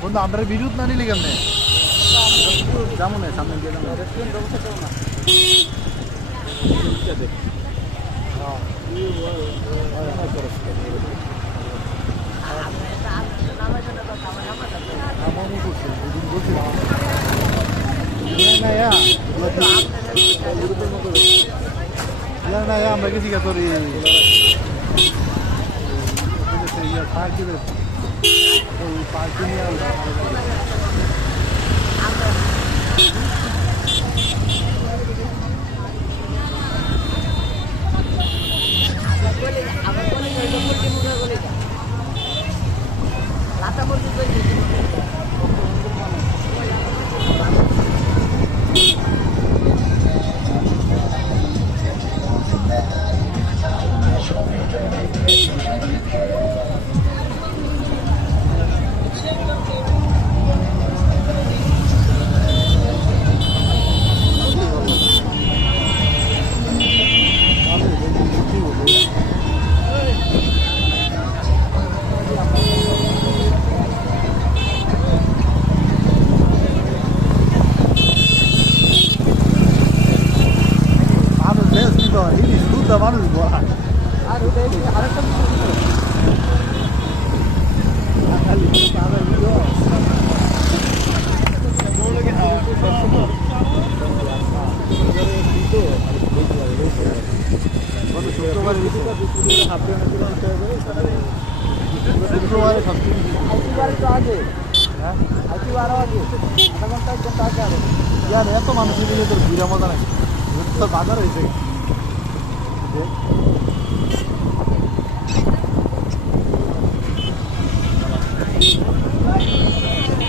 বন্ধু আমরা বিদ্যুৎ না নিলে কেমনে যেমন সামনে গিয়ে আমরা গেছি তোর পার্টি নিয়ে মানুষ বলা আর আরেকটা এত মানুষের তোর ভিড়া মজা নাই বাজার হয়েছে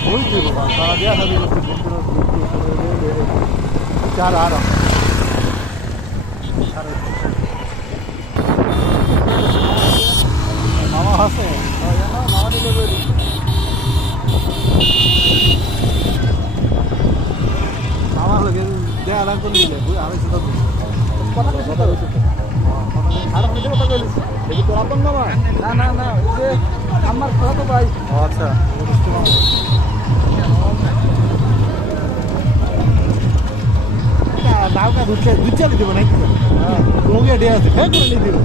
বলছি বাবা সারা দেওয়া থাকবে চার আর মামা আছে মামা দিলে মামা লোকে দেয়া আরাম করে দিলে আমি সেটা কথা আর আপনি কথা বলিস দেখি তোর আপন মামা না না ওই যে আমার খালাতো ভাই আচ্ছা নাওকা দুধ চালি দেবো নাকি তোমাকে ডে আছে হ্যাঁ করে নিয়ে দেবো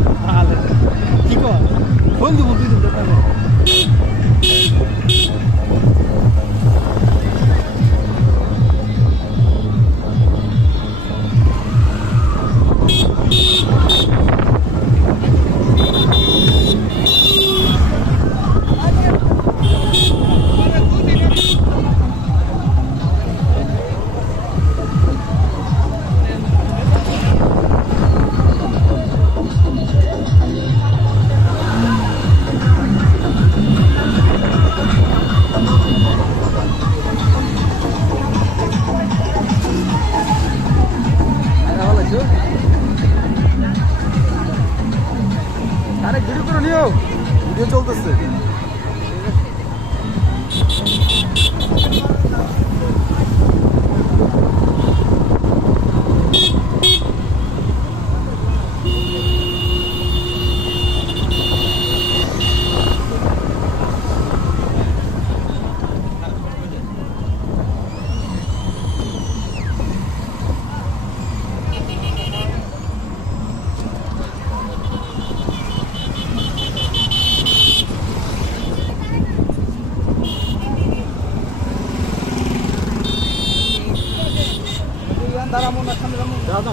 কি কর ফোন দেবো দুই দিন ভিডিও চলতেছে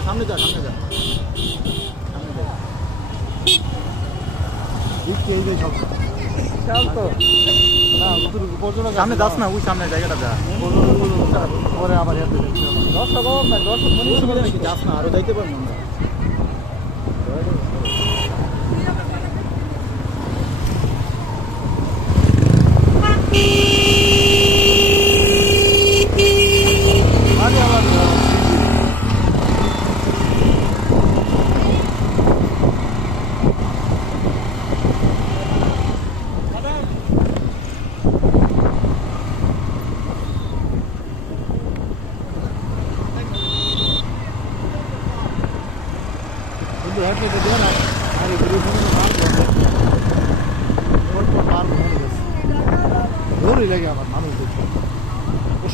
সামনে যা সামনে যাস না ওই সামনে জায়গাটা যা পরে আবার যাস না আরো যাইতে পারবো আমরা শুধু হেডলাইটে দিয়ে না আর ঘুরে ফোনে মারবো মনে গেছে ধরই লাগে আমার মানুষ দেখে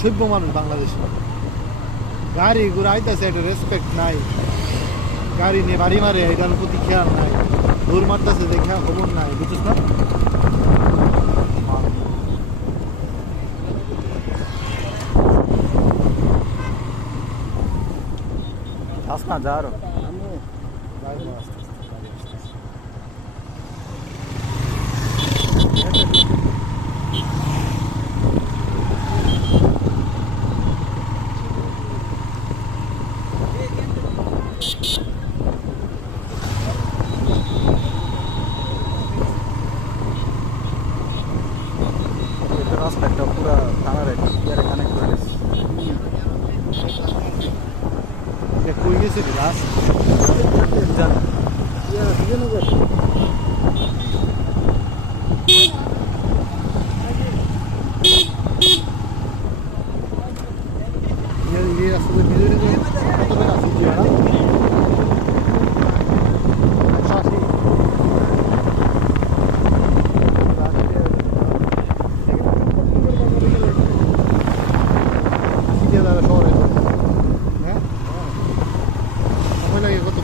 সভ্য মানুষ বাংলাদেশে গাড়ি ঘুরে আইতেছে একটা রেসপেক্ট নাই গাড়ি নিয়ে বাড়ি মারে এটার প্রতি খেয়াল নাই দৌড় মারতেছে দেখে খবর নাই বুঝছিস না আসনা যা আরো রাস্তাটা পুরো থানার ইয়ারে কানেক্ট করে দিচ্ছে কই গেছে গাছ জানা আসলে বিজেপি কত টাকা আছে শহরে হ্যাঁ সময় লাগে কত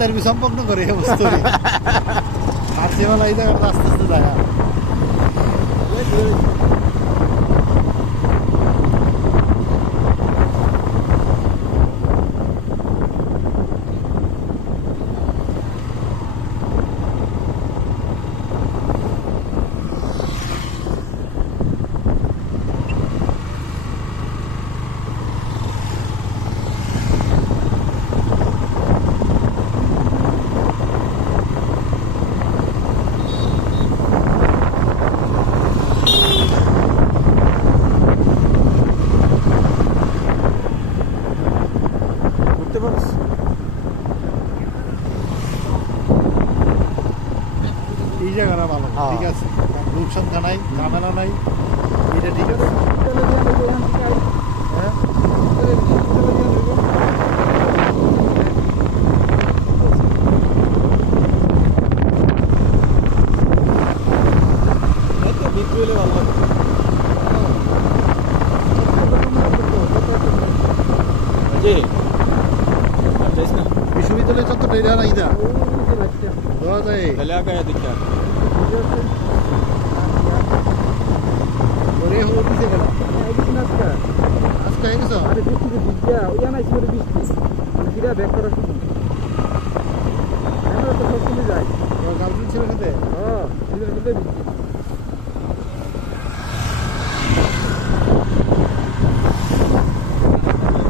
তার সম্পন্ন করে বুঝতে আর সেবেলা এই জায়গাটা আস্তে আস্তে যায় এই জায়গাটা ভালো ঠিক আছে রূপসংখ্যা নাই ঝামেলা নাই এটা ঠিক আছে হ্যাঁ বিশ্ববিদ্যালয় চত্বরটা এটা নাই যা দেওয়া যায় তাহলে আগে দেখা ওরে হলো দিছে কেন আজকে হয়ে গেছ আরে বৃষ্টিতে ভিজা ওই আনাই ছিল বৃষ্টি ভিজা ব্যাক করা শুরু আমরা তো সব চলে যাই গার্লফ্রেন্ড ছিল সাথে হ্যাঁ ভিজা ভিজা বৃষ্টি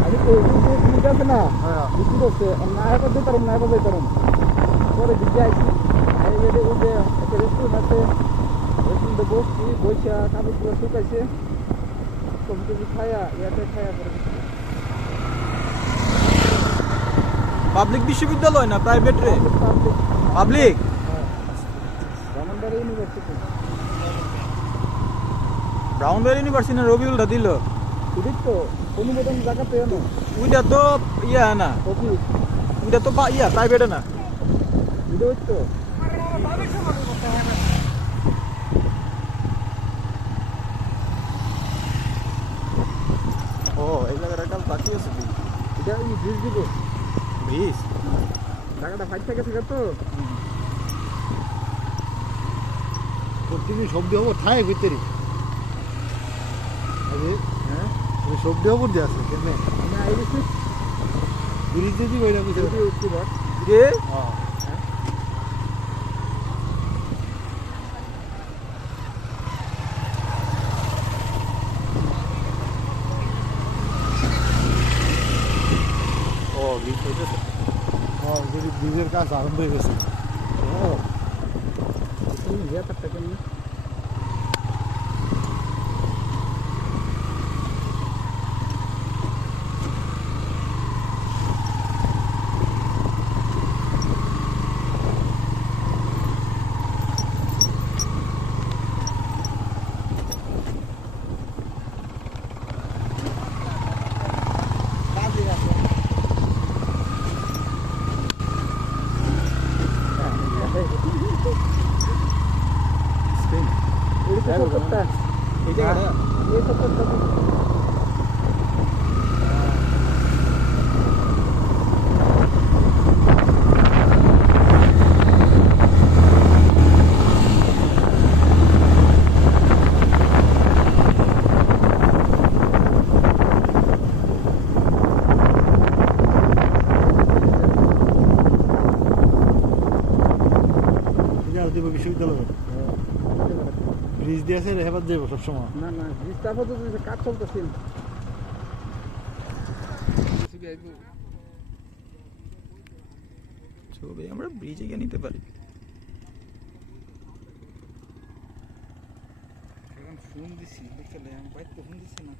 আমি তো ঠিক আছে না হ্যাঁ বৃষ্টি করছে না এখন দিতে পারুন না এখন দিতে পারুন পরে ভিজা আইছি এই যে ওই যে একটা রেস্টুরেন্ট আছে রেস্টুরেন্টে বসছি বৈশা কাপড়গুলো শুকাইছে কমপ্লিট খায়া ইয়াতে খায়া পরে পাবলিক বিশ্ববিদ্যালয় না প্রাইভেট রে পাবলিক ব্রাহ্মণবাড়িয়া ইউনিভার্সিটি ব্রাউনবেল ইউনিভার্সিটি না রবিউলটা দিল ঠিক তো অনুমোদন জায়গাতে এনো ওইটা তো ইয়া না অফিস ওইটা তো ইয়া প্রাইভেটে না ভিডিও তো ও এই জায়গাটা কাল বাকি আছে এটা আমি ব্রিজ দিব ব্রিজ জায়গাটা ফাইট থেকে থাকে তো প্রতিদিন সবজি হবো ঠায় ভিতরে হ্যাঁ সবজি হবো দিয়ে আছে কেমনে না এই দিছি ব্রিজ দিয়ে দিবো এটা বুঝে ভিডিও কি বল রে ও ব্রিজ হইতেছে যদি ব্রিজের কাজ আরম্ভ হয়ে গেছে ও তুমি ইয়া করতে কেন এই জায়গাটা এই সপ্তাহটা দিব বিশ্ববিদ্যালয় ব্রিজ দিয়ে আছে হেবাদ যাবো সবসময় না না ব্রিজটা আপাতত কাজ চলতেছে ছবি আমরা ব্রিজে গিয়ে নিতে পারি এখন ফোন দিছি বুঝতে আমি বাইক তো ফোন দিছি না